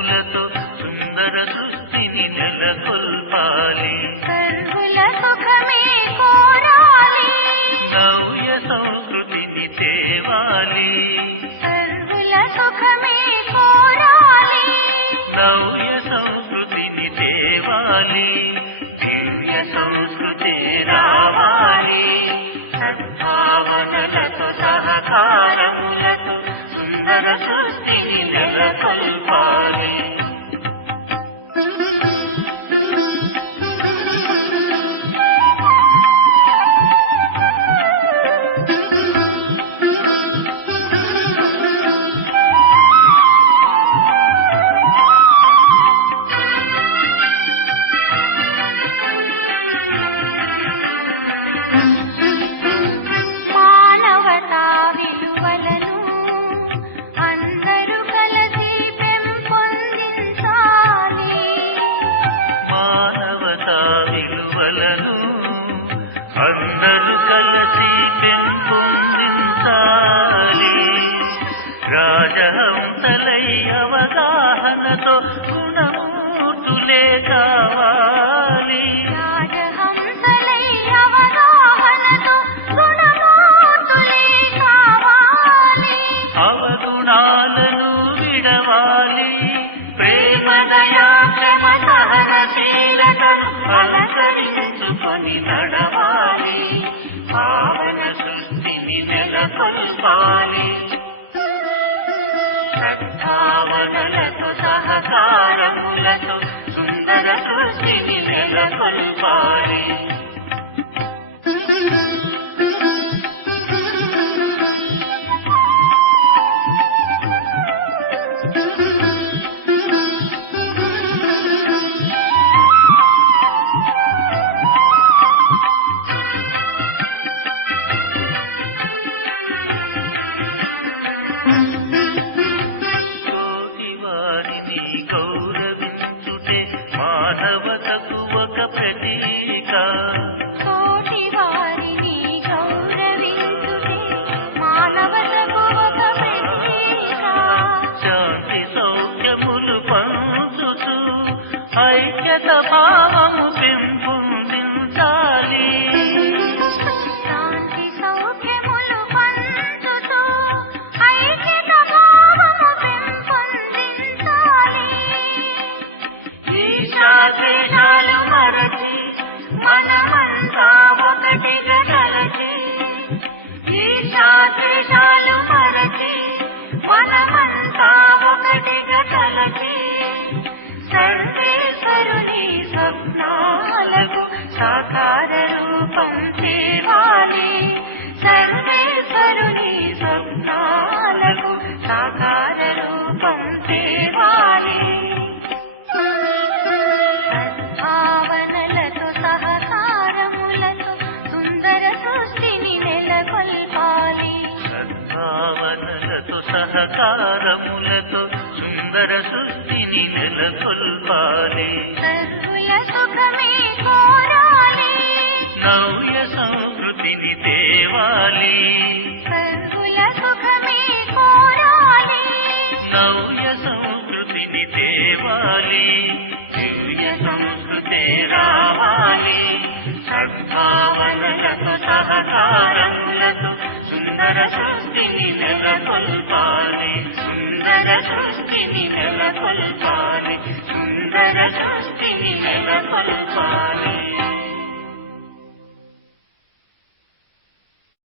సహకారములతో సుందర సృష్టిని నెలకొల్పాలి. సర్వుల సుఖమే కోరాలి. నవ్య సంస్కృతిని తేవాలి. సర్వుల సుఖమే కోరాలి. నవ్య సంస్కృతిని తేవాలి. దివ్య సంస్కృతి రావాలి. సద్భావనలతో సహకారములతో సుందర సృష్టిని నెలకొల్పాలి. అందరూ కలిసి పెంపొందించాలి రాజహంసలై అవగాహనతో రాజహంసలై అవగాహనతో గుణమూర్తులే కావాలి అవగుణాలను విడవాలి. ప్రేమ దయా క్షమ సహనశీలతను అలంకరించుకొని నడవాలి. నెలకొల్పాలి సద్భావనలతో సహకారములతో సుందర సృష్టిని నెలకొల్పాలి ఐక్యత భావము పెంపొందించాలి మరచి మనమంతా ఒకటిగా కలచి ఈశాద్వేషాలు సాకార రూపం తేవాలి సర్వేశ్వరుని స్వప్నాలకు సాకార రూపం తేవాలి భావనలతో సహకారములతో సుందర సృష్టిని నెలకొల్పాలి. సద్భావనలతో సహకారములతో సుందర సృష్టిని నెలకొల్పాలి. సర్వుల సుఖమే కోరాలి నవ్య సంస్కృతిని తేవాలి. నవ్య సంస్కృతిని తేవాలి. దివ్య సంస్కృతే రావాలి. సద్భావనలతో సహకారములతో సుందర సృష్టిని నెలకొల్పాలి. సుందర సృష్టిని నెలకొల్పాలి. సుందర